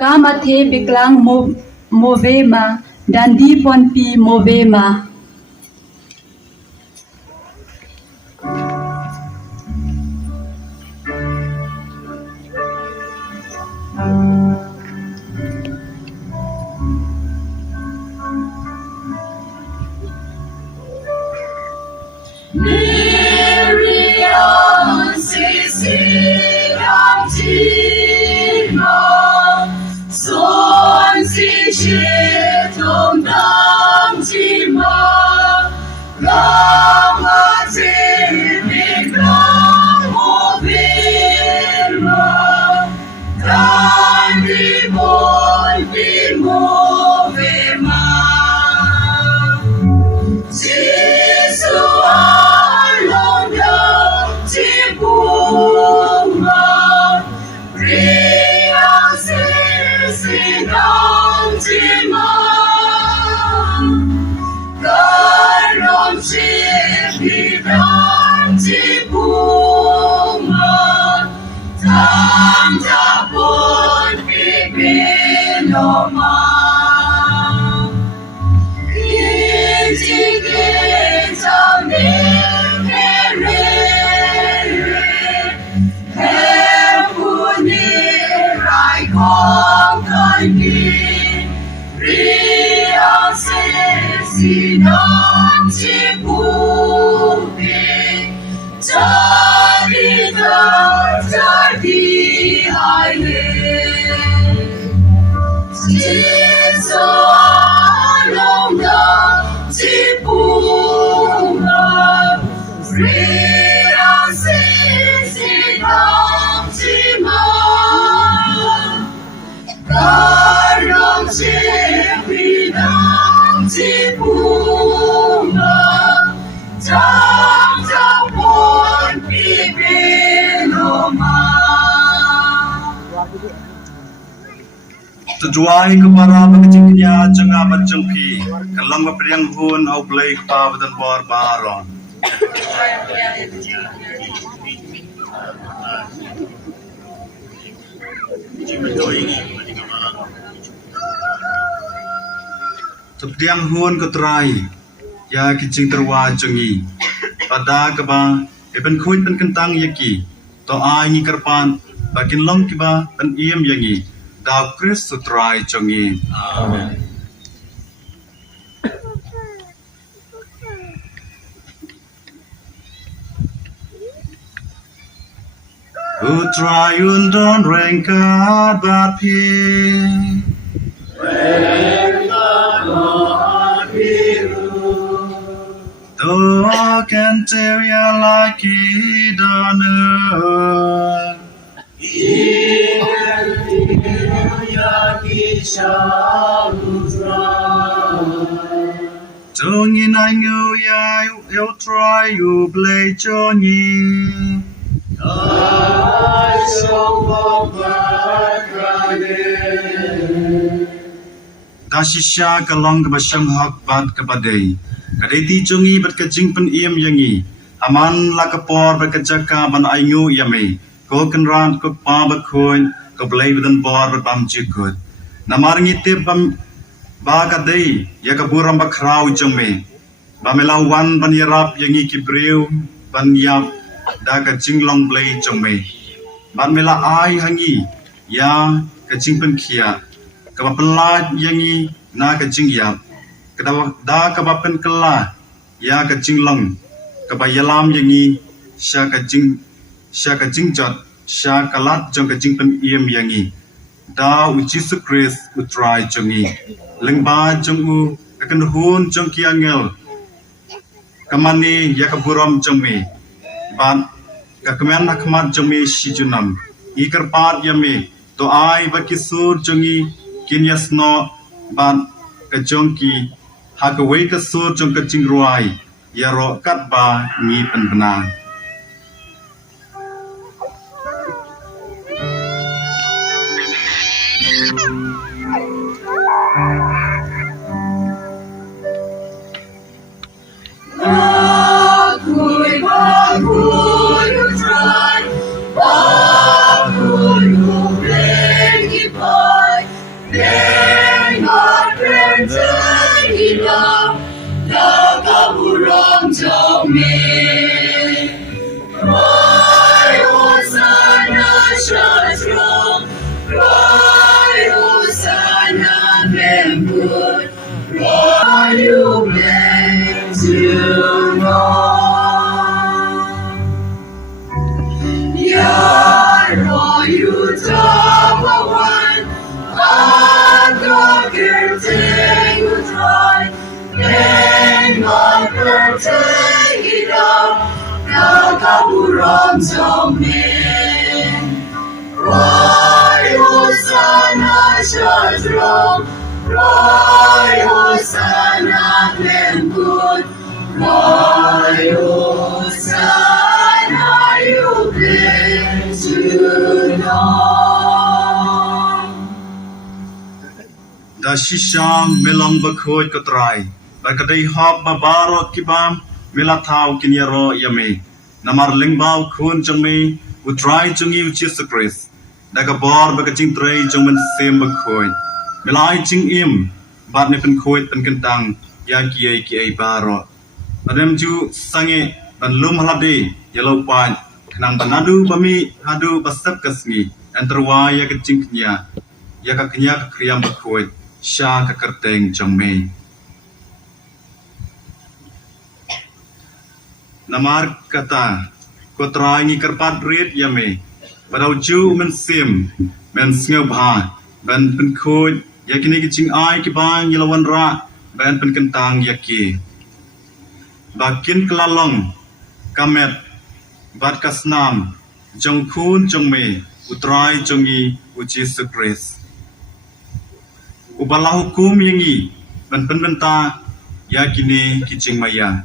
Kamathe biklang movema dan di ponpi movema. Tujuai kepara berkecingnya jengah berjengki, kelang berperiang hun au blai kepala dan bor baron. Terperiang hun keterai, ya kecing terwa jengi. Pada keba, eben kuit pen kentang yaki, to ai ngi kerpan, bakin long kiba pen iem yangi. Dau Kristus terai jengi. Amen. Utrai undon rengkat bapi. Rengkat bapiru. Doakan teria lagi donor. Jongin Ainguh ya eu try you play jongi. Dasisya kalong kebasyang hak bad kepadai. Kadeti jongi berkecing pen iem yangi. Aman la kepor berkejaka ban Ainguh yame. Ko kenran ko pa bakhoin ko blai badan bor berbam jikut. Namar ngitip bam ba kadai ya kaburam bakrau jome. Bamelawan ban yarap yangi kibriu ban yap da ka jinglong blai jome. Ban mela ai hangi ya ka jingpen khia. Ka bapelat yangi na ka jingyap. Ka da ka bapen kala ya ka jinglong. Ka bayalam yangi sya ka jingjot sya kalat jong ka jingpen iem yangi. Da Jesus Christ utrai jongi. Lengba jongu akan hun jong kiangel. Kamani ya kaburam jongme. Ban ka kemen hakmat jongme shijunam. Ikar pat yame to ai bakisur jongi kinyasno ban ka jongki hakawai ka sur jong ka jingruai. Ya ro kat ba ni penbenar. buram jamin Rai Hosanna Shadram Rai Hosanna Ngut Rai Hosanna you bring to dawn Dashisha melang bakhoy katrai bakadai hop babaro kibam milathau kinyaro yame namar lingbau khun jangme utrai jungi Jesus Christ dakabor bakaching trai jungmen sem bakhoy milai jing im bat ne pen khoy pen kentang ya ki baro Padam ju sange ban lum halade yellow pan nang banadu bami hadu basap kasmi antarwa ya kecing knya ya ka knya ka kriam bakhoy sha ka kerteng jangme Namar kata kotrai ni kerpat red yame padau ju men sim men sngew bha ban pen khoy ya kini kecing ai ki bang yelawan ra ban pen kentang yaki Bakin kelalong kamet bat kasnam jong khun jong me utrai jongi uji sukres ubala hukum yangi ban penbenta yakini kicing maya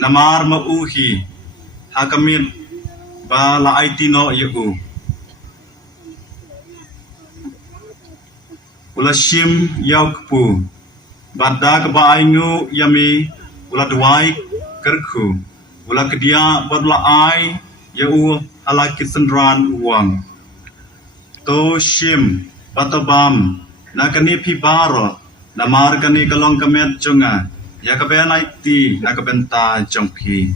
namar mauhi hakamit ba la aitino yu ulashim yaukpu badak ba Ainguh yami Ula duai kerku, ula kedia badla ai, yau ala kisendran uang. To shim batabam, nakani pibaro, namar kani kalong kamet jonga, ya kaben aiti nakabenta jongpi.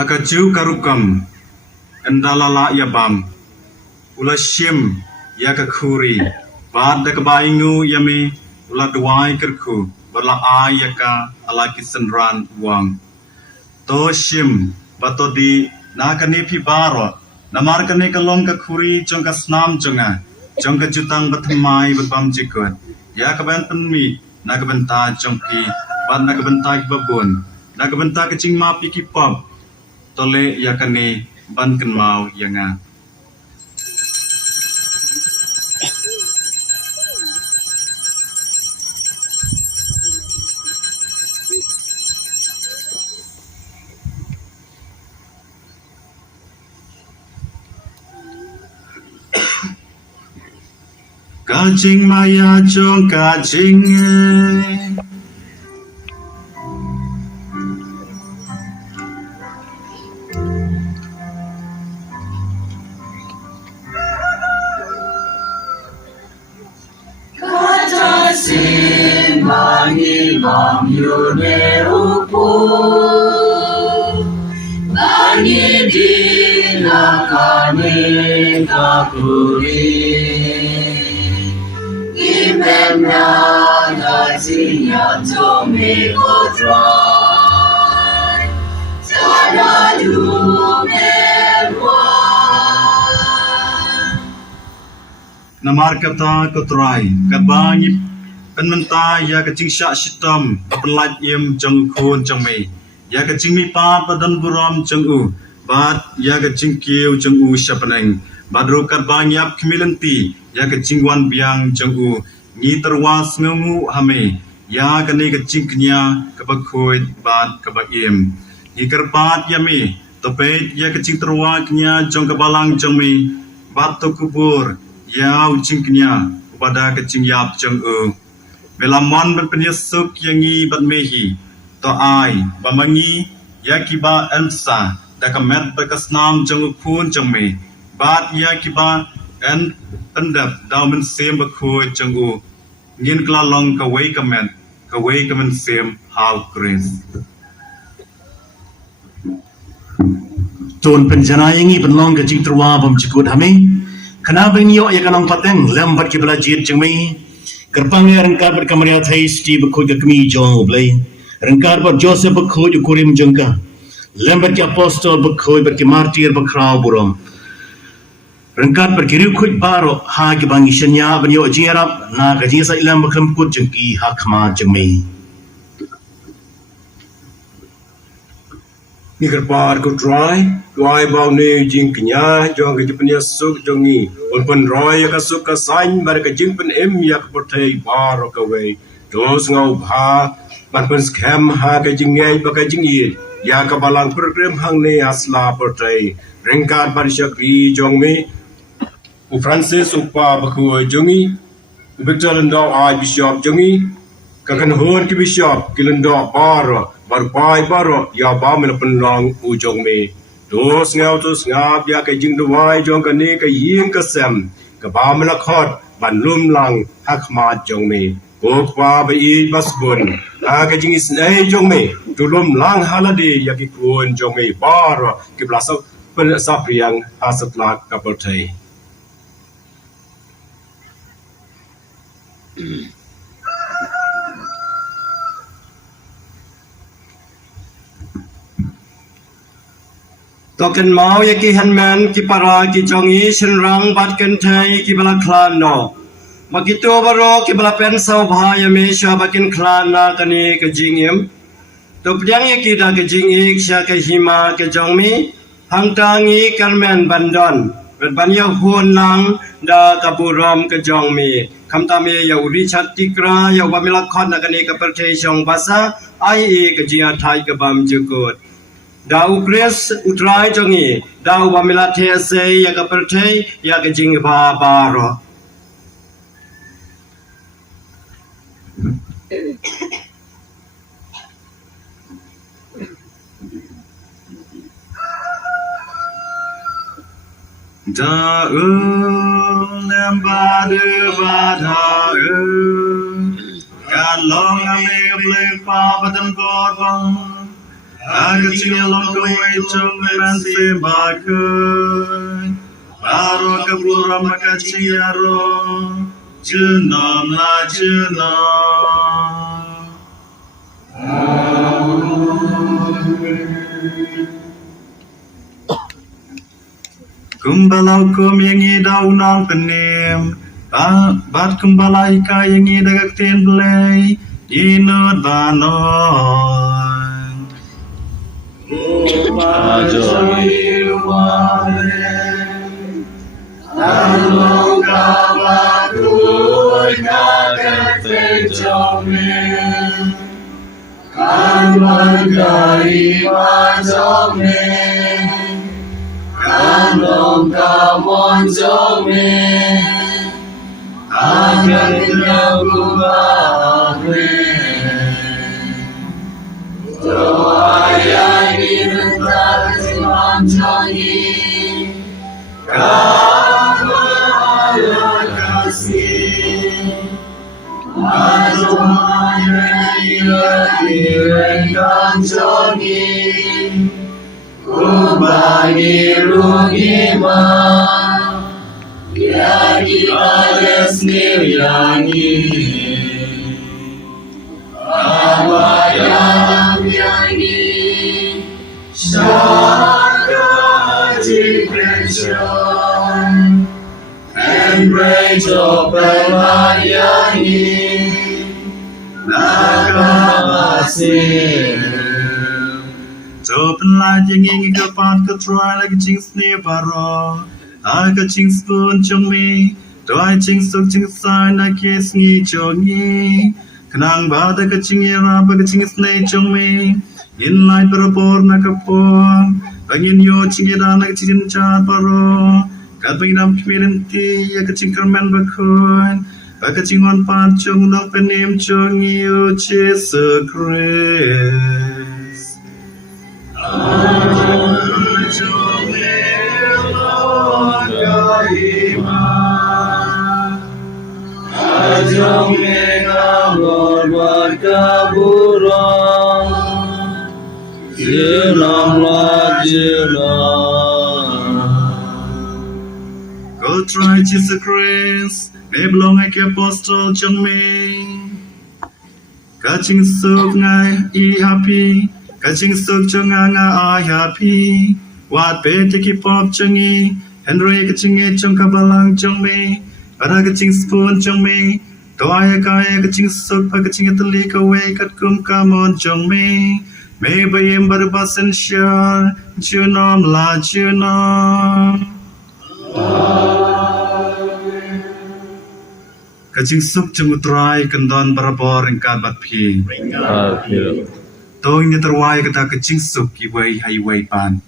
Akaju karukam endalala yabam ula shim yakakuri bad dakabaingu yami ula duai kerku bala ayaka ala kisenran uang to shim batodi nakani pibaro namar kani kalong kakuri jongka snam jonga jongka jutang batmai babam jikut yakaban penmi nakabenta jongpi bad nakabenta babun nakabenta kecing ma pikipop Tole yakani ban kenmau yanga. Kajing maya jong kajing Imam yunerupu Bani dinakane kakuri Imemna najiya tome kotrai Tanadu memwa Namar kata kotrai kabangi penmenta ya kecing syak shitam pelat yem jeng khun jeng me ya kecing mi pat badan buram jeng u bat ya kecing kieu jeng u syapaneng badro kat banyap kemilanti ya kecing wan biang jeng u ni terwas ngemu hame ya kene kecing kenya kebakhoi bat kebaim ni kerpat yame topet ya kecing terwa kenya jeng kebalang jeng me bat to kubur ya ucing kenya pada kecing yap jeng u Melamon berpenyesuk yangi batmehi to ai bamangi yakiba ensa dakamet bekasnam jengukun jengme bat yakiba en pendap daumen sem bekoi jengu ngin klalong kawai kamen sem how grace Tuan penjana yangi penlong ke jing terwa bam cikut hame kana benyo ya kanong pateng lambat ke belajit jengme Kerpangnya rengkar berkamera thai sti berkoj ke kemi jong oblay. Rengkar ber Joseph berkoj ukurim jengka. Lembat ke apostol berkoj berke martir berkrau buram. Rengkar berkiriu koj baro ha ke bangi shenya banyo jingarap na ka jinga sa ilam berkem kut jengki ha khama jengmei. Ni kerpar ku try bau ni jing kenya jong ke jepnya suk jongi un pun roy ka suk ka sain bar ka jing pen em ya ka portei bar ka we dos ngau bha man pun scam ha ka jing ngai ba ka jing yi ya ka balang program hang ne asla portei rengkat bar syakri jong me u Francis upa ba ku jongi Victor Ndo ai bishop jongi kakan hon ki bishop kilendo bar pai baro ya ba me penlong ujong me dos ngap ya ka jing duai jong ka ni ka yin ka sem ka ba me la khot ban lum lang hak ma jong me ko kwa ba I bas bun a ka jing is nei jong me tu lum lang halade ya ki kun jong me baro ki blasa pen sa priang asat la ka portai Token mau ya ki hanman ki para ki jongi senrang bat ken thai ki bala klan no makito baro ki bala pen sau bha ya me sha bakin klan na kani ka jingem to pdyang ya ki da ka jing ik sha ka hima ka jongmi hang tangi karmen bandon ban ya hon lang da ka buram ka jongmi kam ta me ya uri chat tikra ya wa mila khon na kani ka per thai jong basa ai e ka jia thai ka bam jukut Dau Chris utrai jongi dau bamila these ya ka perthei ya ka jing ba baro Da lamba de bada kan long ame ble pa badam gorban Aga tinga long ka way chong man se bakun Baro ka bura maka chiyaro Chunom la chunom Kumbalau kum yangi daunang penim Bat kumbalai ka yangi dagak ten blay Inut banon Along Kaba And praise of Pelayani Nakabasim Open light yang ka pat ka try like ching snare baro Aga ching spoon chong me Doi ching sok ching sai na kes ngi chong ni Kanang bada ka ching era ba ka ching snare chong me In light barapor na ka por Bangin yo ching era na ka ching chat baro Kat pangidam kmirenti ya ka ching karman bakon Baka ching wan pat chong lang penim chong you Jesus Christ try Jesus Christ, may belong like apostle John May. Catching soak ngai happy, catching soak chunga I happy. What pay to keep up chungi, Henry catching it chunka balang chung me, para catching spoon chung me. Toya kaya catching soak, catching it to leak away, cut come on chung me. Maybe in Barabas and Shar, Junom la Junom. Kajing suk jemutrai kendon barabor ingkat bat pi. Toing ni terwai kata kajing suk iwai highway pan.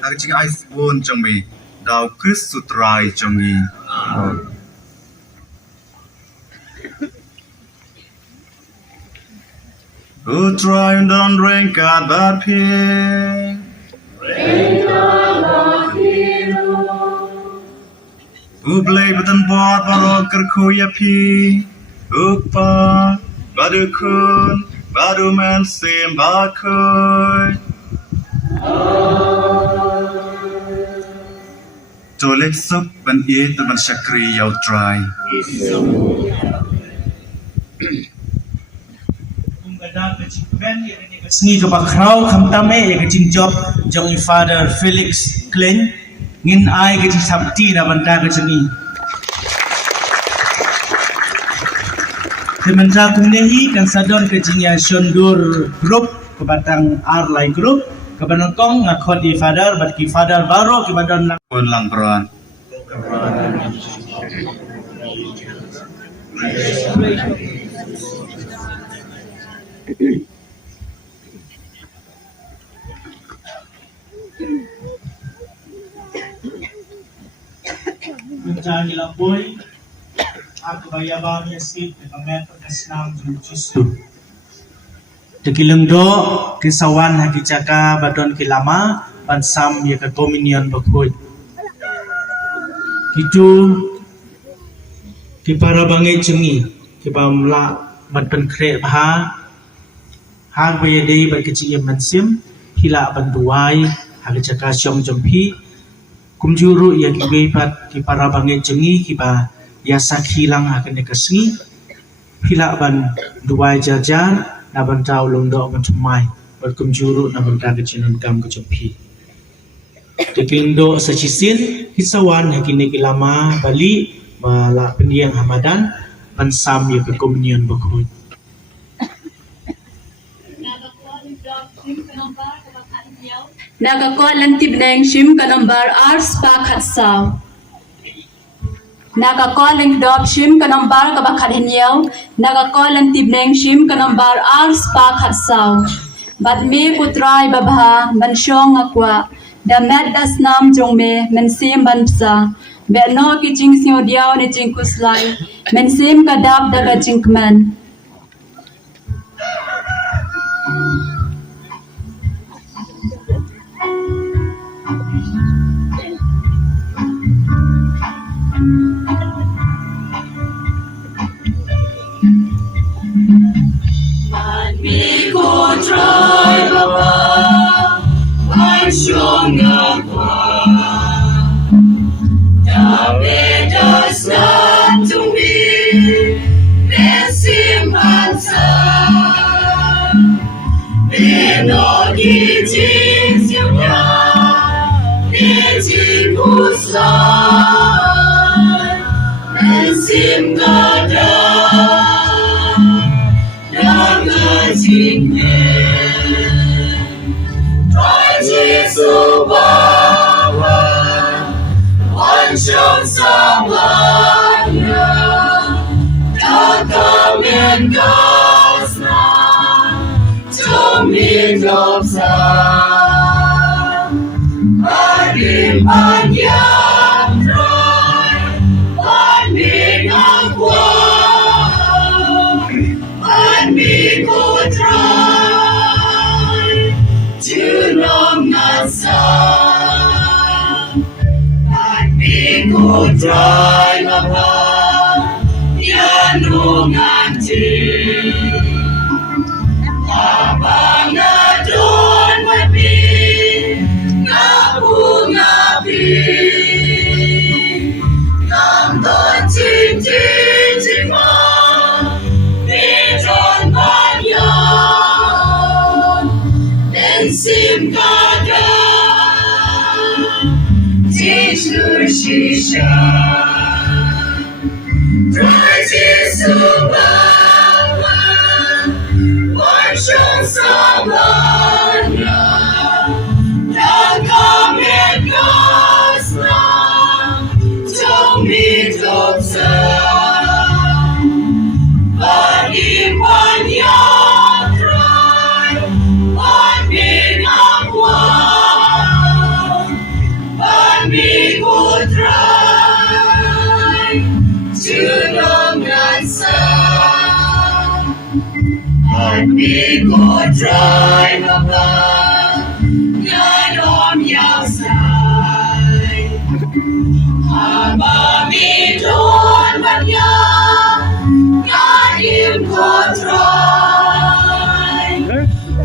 Kajing ice bone trong mi. Đào Chris sutrai trong nghi. Who try and don't drink at that pig? Who play with an board baroker kuya pi? Upa, badu kun, badu man sim bakoy. Tolek sop ban e teman syakri yau try. Sengi ke bakrau kamtame ya ke job jong father Felix Klein ngin ai ke sabti na banta ke sengi. Kementra kumnehi kan sadon ke jingya shondur group ke batang arlai group ke Nyngkong ngakot di father bat ki father baro ke badan Pun lang peran. Mencari lapoy aku bayabang yasip ke pamet kesnam jisu. Tekilengdo kesawan haki caka badon kilama pansam ya ke kominion bakhoy. Kitu kipara bangai cengi kipamla ban kre bha hang bayade ban kecing mansim hila banduai haki caka syong jompi kumjuru ya kibepat kipara bangai cengi kipa ya Sakhi lang akan dikasih hila ban duai jajar na ban tau longdo ban cumai berkumjuru na ban kecinan kam kecempi. Tekilindo sa cisin hisawan hakini kilama bali mala pendiang hamadan pansam ya ke komunion bakhoy. Nagakot lang tibneng shim kanombar ars pa khatsaw. Nagakot lang dop shim kanombar kabakhat hinyaw. Nagakot lang tibneng shim kanombar ars pa khatsaw. Bat me putray babha mansyong akwa. Damet das nam jong me mensim banpsa. Berno ki jing sio diaw ni jing kuslay. Mensim kadab daga jingkman. trai baba ya nunganti abangadon mapi ngapi ngamdon cim cim cima beton banyan dan sim kada Tidur shisha Rajisu bawa Warshon sabanya Dan kami kasna Tomi topsa Paniman yatrai Paninakwan Amigo try to Nongansa. Amigo try baba Yanom Yasai. Abami don banya Yadim ko try.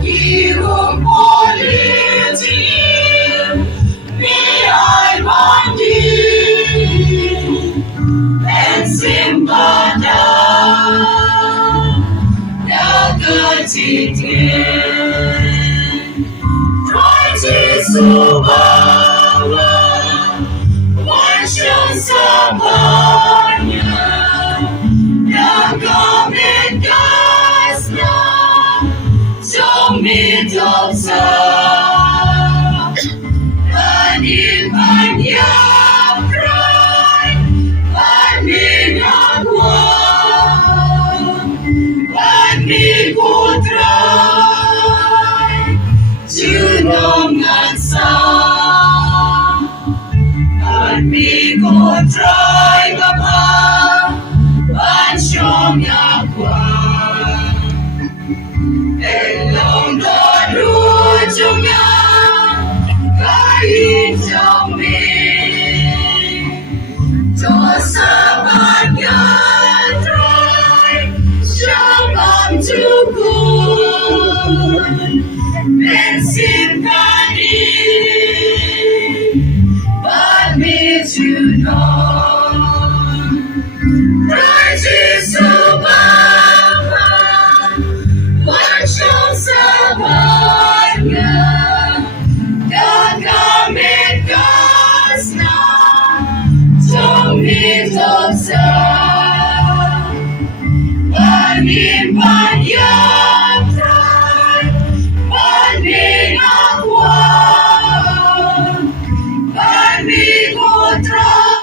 Irum politim Ni Iban and Simbada Nagatitin Rajisu Warshon sabanya Nagamit gasna Tomit opsa Paniman yapray Paninagwan Panigutray Junongansa Panigutray baba Pansyong yakwan Elong dorujungnya Kain jami Dosa banyak try Syabam tukun Bensin kani Bami junon Rajisu baba Warshon sabanya Gagamit gasna Tomit opsa Paniman